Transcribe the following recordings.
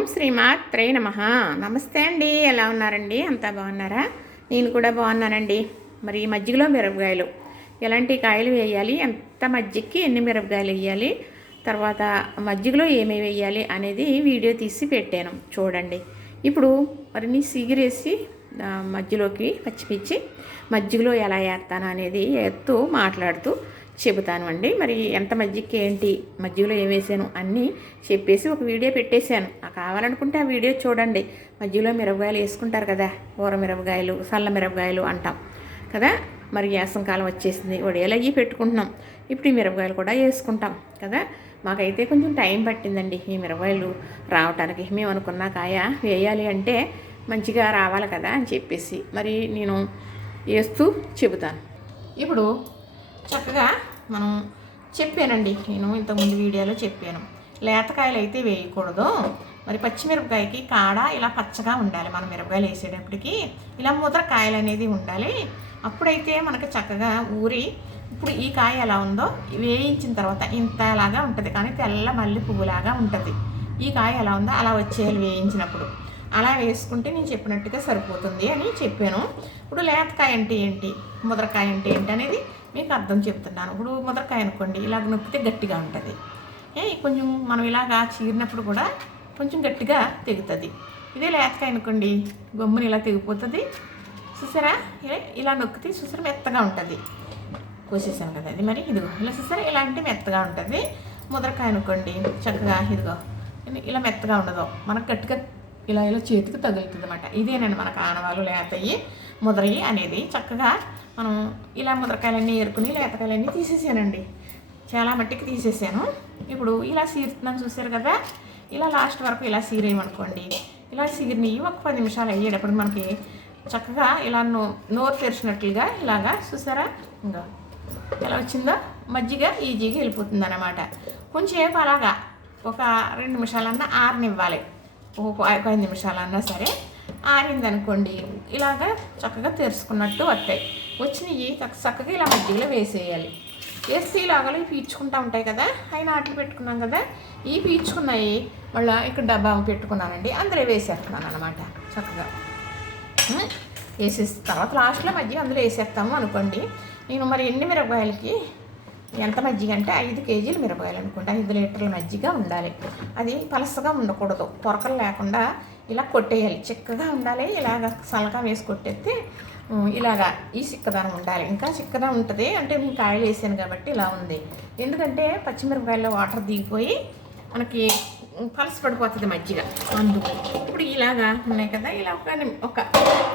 ఓం శ్రీమాత్రే నమ. నమస్తే అండి. ఎలా ఉన్నారండి? అంతా బాగున్నారా? నేను కూడా బాగున్నానండి. మరి ఈ మజ్జిగలో మిరపకాయలు. ఎలాంటి కాయలు వేయాలి? ఎంత మజ్జిగకి ఎన్ని మిరపకాయలు వేయాలి? తర్వాత మజ్జిగలో ఏమేమి వేయాలి అనేది వీడియో తీసి పెట్టాను. చూడండి. ఇప్పుడు మరి నీ సిగిరేసి ఆ, మధ్యలోకి పచ్చిమిర్చి మజ్జిగలో ఎలా వేస్తాను అనేది ఎత్తు మాట్లాడుతూ చెబుతాను అండి. మరి ఎంత మజ్జిగకి ఏంటి? మజ్జిగలో ఏం వేసాను అన్నీ చెప్పేసి ఒక వీడియో పెట్టేశాను. కావాలనుకుంటే ఆ వీడియో చూడండి. మధ్యలో మిరపకాయలు వేసుకుంటారు కదా ఊర మిరపకాయలు సల్ల మిరపకాయలు అంటాం కదా. మరి యాసం కాలం వచ్చేసింది వడియాలు పెట్టుకుంటున్నాం. ఇప్పుడు ఈ మిరపకాయలు కూడా వేసుకుంటాం కదా. మాకైతే కొంచెం టైం పట్టిందండి ఈ మిరపకాయలు రావటానికి. మేము అనుకున్న కాయ వేయాలి అంటే మంచిగా రావాలి కదా అని చెప్పేసి. మరి నేను వేస్తూ చెబుతాను. ఇప్పుడు చక్కగా మనం చెప్పానండి. నేను ఇంతకుముందు వీడియోలో చెప్పాను. లేతకాయలు అయితే వేయకూడదు. మరి పచ్చిమిరపకాయకి కాడ ఇలా పచ్చగా ఉండాలి. మనం మిరపకాయలు వేసేటప్పటికి ఇలా ముద్ర కాయలు అనేది ఉండాలి. అప్పుడైతే మనకి చక్కగా ఊరి ఇప్పుడు ఈ కాయ ఎలా ఉందో వేయించిన తర్వాత ఇంతలాగా ఉంటుంది. కానీ తెల్ల మల్లి పువ్వులాగా ఉంటుంది. ఈ కాయ ఎలా ఉందో అలా వచ్చేయాలి వేయించినప్పుడు. అలా వేసుకుంటే నేను చెప్పినట్టుగా సరిపోతుంది అని చెప్పాను. ఇప్పుడు లేతకాయ అంటే ఏంటి? ముద్రకాయ అంటే ఏంటి అనేది మీకు అర్థం చెప్తున్నాను. ఇప్పుడు ముద్రకాయ అనుకోండి ఇలా నొక్కితే గట్టిగా ఉంటుంది. ఏ కొంచెం మనం ఇలాగా చీరినప్పుడు కూడా కొంచెం గట్టిగా తెగుతుంది. ఇదే లేతకాయ అనుకోండి గమ్ముని ఇలా తెగిపోతుంది. చూసారా? ఇలా- ఇలా నొక్కితే చూసారా మెత్తగా ఉంటుంది. కోసేసాను కదా అది మరి ఇదిగో ఇలా చూసారా? ఇలాంటి మెత్తగా ఉంటుంది. ముద్రకాయ అనుకోండి చక్కగా ఇదిగో ఇలా మెత్తగా ఉండదు. మనకు గట్టిగా ఇలా ఇలా చేతికి తగులుతుంది అనమాట ఇదేనండి మనకు ఆనవాలు లేతయి ముద్రయి అనేది. చక్కగా మనం ఇలా ముద్రకాయలన్నీ ఏరుకుని లేతకాయలన్నీ తీసేసానండి. చాలా మట్టికి తీసేసాను. ఇప్పుడు ఇలా సీరుతున్నాను చూసారు కదా? ఇలా లాస్ట్ వరకు ఇలా సీరేయమనుకోండి ఇలా సీరిని ఒక పది నిమిషాలు అయ్యేటప్పుడు మనకి చక్కగా ఇలా నో నోరు తెరిచినట్లుగా ఇలాగా చూసారా? ఇంకా ఎలా వచ్చిందో? మజ్జిగ ఈజీగా వెళ్ళిపోతుంది అనమాట కొంచెంసేపు అలాగా ఒక రెండు నిమిషాలన్నా ఆరనివ్వాలి. ఒక ఒక ఐదు నిమిషాలన్నా సరే ఆరిందనుకోండి ఇలాగా చక్కగా తెరుచుకున్నట్టు వస్తాయి. వచ్చినవి చక్క చక్కగా ఇలా మజ్జిగలో వేసేయాలి. వేస్తే లాగా ఇవి పీల్చుకుంటా ఉంటాయి కదా? అవి నాట్లు పెట్టుకున్నాం కదా? ఈ పీల్చుకున్నాయి మళ్ళీ ఇక్కడ డబ్బా పెట్టుకున్నానండి. అందులో వేసేస్తున్నాను అనమాట చక్కగా. వేసేసి తర్వాత లాస్ట్లో మజ్జిగ అందులో వేసేస్తాము అనుకోండి. నేను మరి ఎన్ని మిరపకాయలకి? ఎంత మజ్జిగ అంటే ఐదు కేజీలు మిరపకాయలు అనుకోండి. ఐదు లీటర్ల మజ్జిగ ఉండాలి. అది పలసగా ఉండకూడదు. పొరకలు లేకుండా ఇలా కొట్టేయాలి. చిక్కగా ఉండాలి. ఇలాగ సలకం వేసి కొట్టేస్తే ఇలాగా ఈ చిక్కదనం ఉండాలి. ఇంకా చిక్కదనం ఉంటుంది. అంటే నేను కాయలు వేసాను కాబట్టి ఇలా ఉంది. ఎందుకంటే పచ్చిమిరపకాయల్లో వాటర్ దిగిపోయి మనకి పలస పడిపోతుంది మజ్జిగ. అందుకు ఇప్పుడు ఇలాగా ఉన్నాయి కదా ఇలా ఒక ఒక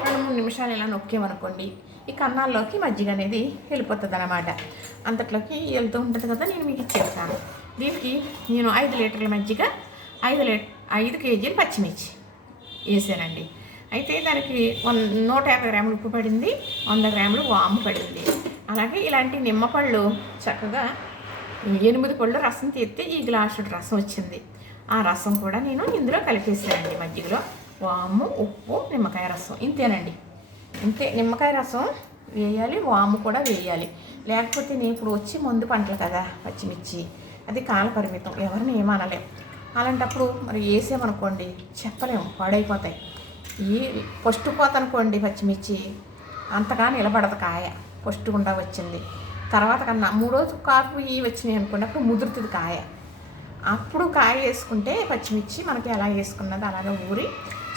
రెండు మూడు నిమిషాలు ఇలా నొక్కామనుకోండి ఈ కన్నాల్లోకి మజ్జిగ అనేది వెళ్ళిపోతుంది అనమాట అంతట్లోకి వెళ్తూ ఉంటుంది కదా నేను మీకు ఇచ్చేస్తాను. దీనికి నేను ఐదు లీటర్ల మజ్జిగ ఐదు లీటర్ ఐదు కేజీలు పచ్చిమిర్చి వేసానండి. అయితే దానికి వన్ నూట యాభై గ్రాములు ఉప్పు పడింది వంద గ్రాములు వాము పడింది. అలాగే ఇలాంటి నిమ్మపళ్ళు చక్కగా ఎనిమిది పళ్ళు రసం తీస్తే ఈ గ్లాసు రసం వచ్చింది. ఆ రసం కూడా నేను ఇందులో కలిపేసానండి మజ్జిగలో. వాము ఉప్పు నిమ్మకాయ రసం. ఇంతేనండి. ఇంతే నిమ్మకాయ రసం వేయాలి వాము కూడా వేయాలి. లేకపోతే నేను ఇప్పుడు వచ్చి మందు పంటలు కదా పచ్చిమిర్చి. అది కాల పరిమితం. ఎవరిని ఏమనలేం అలాంటప్పుడు మరి వేసామనుకోండి చెప్పలేము పాడైపోతాయి. ఈ ఫస్ట్ పోతనుకోండి పచ్చిమిర్చి అంతగా నిలబడదు కాయ ఫస్ట్ గుండా వచ్చింది. తర్వాత కన్నా మూడో కాపు ఈ వచ్చినాయి అనుకోండి అప్పుడు ముదురుతుంది కాయ. అప్పుడు కాయ వేసుకుంటే పచ్చిమిర్చి మనకి ఎలా వేసుకున్నది అలాగే ఊరి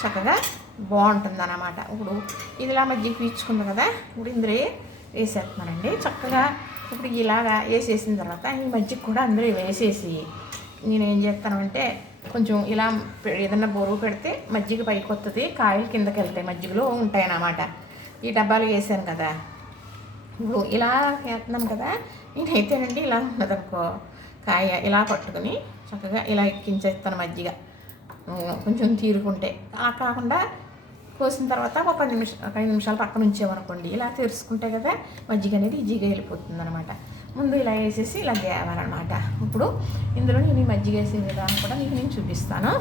చక్కగా బాగుంటుంది అన్నమాట ఇప్పుడు ఇదిలా మధ్య మజ్జిగ పీల్చుకుంది కదా ఇప్పుడు ఇందులో వేసేస్తున్నానండి. చక్కగా ఇప్పుడు ఇలాగా వేసేసిన తర్వాత ఈ మజ్జిగ కూడా అందరూ వేసేసి నేను ఏం చేస్తానంటే కొంచెం ఇలా పె- ఏదన్నా బరువు పెడితే మజ్జిగ పైకి వస్తుంది కాయలు కిందకి వెళ్తాయి మజ్జిగలో ఉంటాయి అన్నమాట ఈ డబ్బాలు వేసాను కదా. ఇప్పుడు ఇలా వేస్తున్నాం కదా. నేనైతేనండి ఇలా ఉన్నదనుకో కాయ ఇలా పట్టుకుని చక్కగా ఇలా ఎక్కించేస్తాను మజ్జిగ. కొంచెం తీరుకుంటే. అలా కాకుండా కోసిన తర్వాత ఒక పది నిమిషాలు ఒక ఐదు నిమిషాలు పక్కన ఉంచేమనుకోండి ఇలా తెరుచుకుంటే కదా మజ్జిగ అనేది ఈజీగా వెళ్ళిపోతుంది అనమాట ముందు ఇలా వేసేసి ఇలా తేవాలన్నమాట ఇప్పుడు ఇందులో నేను మజ్జిగ వేసే విధానం కూడా మీకు నేను చూపిస్తాను.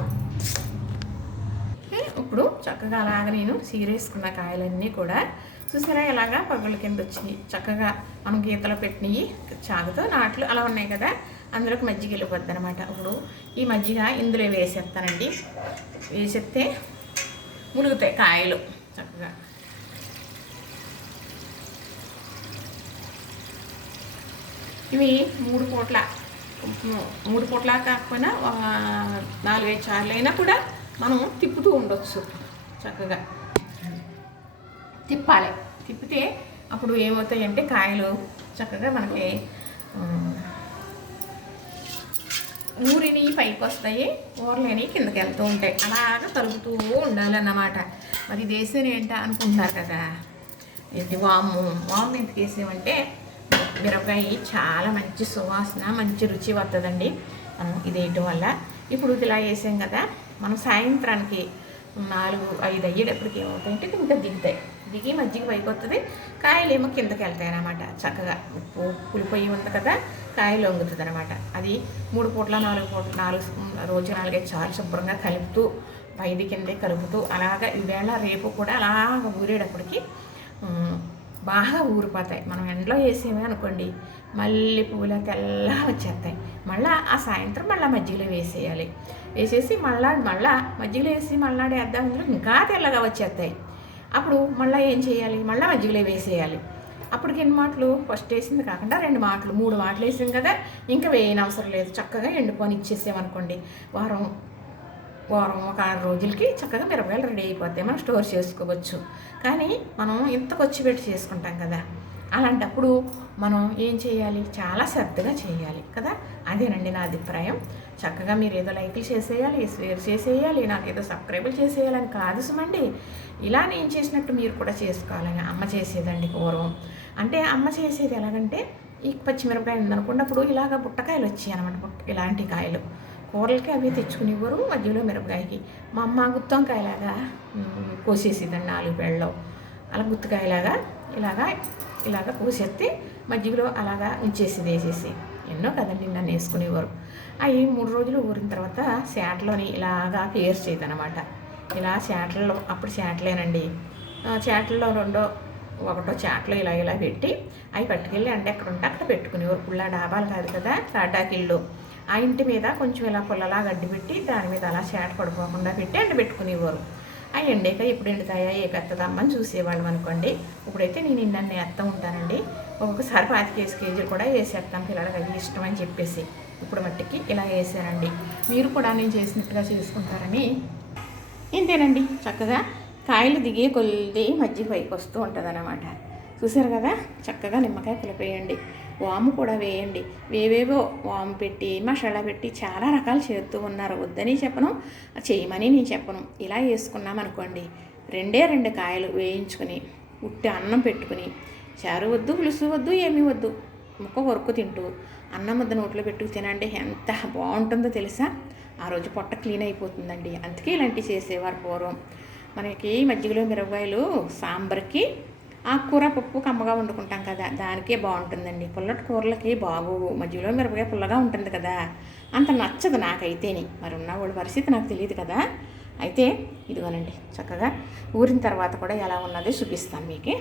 ఇప్పుడు చక్కగా అలాగ నేను సీరేసుకున్న కాయలన్నీ కూడా చూసారా ఇలాగా పగుల కింద వచ్చినాయి. చక్కగా మనం గీతలో పెట్టినవి చాకుతో నాట్లు అలా ఉన్నాయి కదా అందులోకి మజ్జిగ వెళ్ళిపోద్ది అనమాట ఇప్పుడు ఈ మజ్జిగ ఇందులో వేసేస్తానండి. వేసేస్తే మునుగుతాయి కాయలు చక్కగా. ఇవి మూడు పూట్ల. మూడు పూట్ల కాకపోయినా నాలుగైదు సార్లు అయినా కూడా మనం తిప్పుతూ ఉండొచ్చు చక్కగా. తిప్పాలి. తిప్పితే అప్పుడు ఏమవుతాయంటే కాయలు చక్కగా మనకి ఊరిని పైకి వస్తాయి ఊరలేని కిందకి వెళ్తూ ఉంటాయి. అలాగ తలుపుతూ ఉండాలన్నమాట. మరి దేశం ఏంటా అనుకుంటున్నారు కదా? ఏంటి వాము వాము ఎందుకు వేసామంటే మిరపకాయ చాలా మంచి సువాసన మంచి రుచి వస్తుందండి మనం ఇది వేయటం వల్ల. ఇప్పుడు ఇది ఇలా వేసాం కదా మనం సాయంత్రానికి నాలుగు ఐదు అయ్యేటప్పటికి ఏమవుతాయంటే ఇంకా దిగుతాయి. దిగి మజ్జిగ పైకి వస్తుంది కాయలు ఏమో కిందకి వెళ్తాయి అనమాట చక్కగా ఉప్పు పులిపోయి ఉంది కదా కాయలు వంగుతుంది అనమాట అది మూడు పూట్ల నాలుగు పూట్ల నాలుగు రోజు నాలుగైదు చాలు శుభ్రంగా కలుపుతూ పైది కిందే కలుపుతూ అలాగ ఈవేళ రేపు కూడా అలాగ ఊరేటప్పటికి బాగా ఊరిపోతాయి. మనం ఎండలో వేసేవి అనుకోండి మళ్ళీ పువ్వుల తెల్లగా వచ్చేస్తాయి. మళ్ళీ ఆ సాయంత్రం మళ్ళీ మజ్జిగలో వేసేయాలి. వేసేసి మళ్ళా మళ్ళా మజ్జిగలో వేసి మళ్ళా వేద్దాం అందులో ఇంకా తెల్లగా వచ్చేస్తాయి. అప్పుడు మళ్ళీ ఏం చేయాలి? మళ్ళీ మజ్జిగలో వేసేయాలి. అప్పటికి ఎన్ని మాటలు? ఫస్ట్ వేసింది కాకుండా రెండు మాటలు. మూడు మాటలు వేసాం కదా ఇంకా వేయని అవసరం లేదు. చక్కగా ఎండుకొని ఇచ్చేసామనుకోండి వారం వారం ఒక ఆరు రోజులకి చక్కగా మిరపకాయలు రెడీ అయిపోతాయి. మనం స్టోర్ చేసుకోవచ్చు. కానీ మనం ఇంత ఖర్చు పెట్టి చేసుకుంటాం కదా. అలాంటప్పుడు మనం ఏం చేయాలి? చాలా శ్రద్ధగా చేయాలి కదా. అదేనండి నా అభిప్రాయం. చక్కగా మీరు ఏదో లైక్లు చేసేయాలి షేర్ చేసేయాలి నాకు ఏదో సబ్స్క్రైబులు చేసేయాలని కాదు సుమండి. ఇలా నేను చేసినట్టు మీరు కూడా చేసుకోవాలని అమ్మ చేసేదండి పూర్వం. అంటే అమ్మ చేసేది ఎలాగంటే ఈ పచ్చిమిరపకాయలు ఉందనుకున్నప్పుడు ఇలాగ బుట్టకాయలు వచ్చాయి అనమాట బుట్ట ఇలాంటి కాయలు. కూరలకి అవి తెచ్చుకునేవారు మధ్యలో మిరపకాయకి. మా అమ్మ గుత్తొంకాయలాగా కోసేసేదండి నాలుగు పేళ్ళలో అలా గుత్తికాయలాగా ఇలాగా ఇలాగా కోసేస్తే మజ్జిగలో అలాగా ఉంచేసేది వేసేసి. ఎన్నో కదండి నన్ను వేసుకునేవారు అవి మూడు రోజులు ఊరిన తర్వాత శాటలోని ఇలాగా పేర్చేది అనమాట ఇలా శాటల్లో అప్పుడు శాటలేనండి చేటల్లో చాటల్లో రెండో ఒకటో చాట్లో ఇలా ఇలా పెట్టి అవి పట్టుకెళ్ళి అంటే ఎక్కడ ఉంటే అక్కడ పెట్టుకునేవారు. పుల్ల డాబాలు కాదు కదా తాటాకిళ్ళు. ఆ ఇంటి మీద కొంచెం ఇలా పుల్లలా గడ్డి పెట్టి దాని మీద అలా చేట పడిపోకుండా పెట్టి ఎండ పెట్టుకునేవారు. ఆ ఎండాక ఎప్పుడు ఎండుతాయా ఏ పెద్దదమ్మని చూసేవాళ్ళం అనుకోండి. ఇప్పుడైతే నేను ఇన్నన్ని వేస్తూ ఉంటానండి. ఒక్కొక్కసారి పాతికేసి కేజీలు కూడా వేసేస్తాం పిల్లలకి అది ఇష్టం అని చెప్పేసి. ఇప్పుడు మట్టికి ఇలా వేసానండి. మీరు కూడా నేను చేసినట్టుగా చేసుకుంటారని. ఇంతేనండి. చక్కగా కాయలు దిగే కొద్ది మజ్జిగ పైకి వస్తూ ఉంటుంది అన్నమాట చూసారు కదా? చక్కగా నిమ్మకాయ పులిపేయండి. వాము కూడా వేయండి. వేవేవో వాము పెట్టి మసాలా పెట్టి చాలా రకాలు చేస్తూ ఉన్నారు. వద్దని చెప్పను చేయమని నేను చెప్పను. ఇలా వేసుకున్నాం అనుకోండి రెండే రెండు కాయలు వేయించుకుని ఉట్టి అన్నం పెట్టుకుని చారు వద్దు పులుసు వద్దు ఏమీ వద్దు ముక్క వరకు తింటూ అన్నం ముద్ద నోట్లో పెట్టుకు తినండి ఎంత బాగుంటుందో తెలుసా? ఆ రోజు పొట్ట క్లీన్ అయిపోతుందండి. అందుకే ఇలాంటివి చేసేవారు పూర్వం. మనకి మజ్జిగలో మిరపకాయలు సాంబార్కి ఆ కూర పప్పు కమ్మగా వండుకుంటాం కదా దానికే బాగుంటుందండి. పుల్లటి కూరలకి బాగోవు. మధ్యలో మిరపకాయ పుల్లగా ఉంటుంది కదా. అంత నచ్చదు నాకైతేనే. మరి ఉన్న వాళ్ళ పరిస్థితి నాకు తెలియదు కదా. అయితే ఇదిగోనండి చక్కగా ఊరిన తర్వాత కూడా ఎలా ఉన్నది చూపిస్తాను మీకు.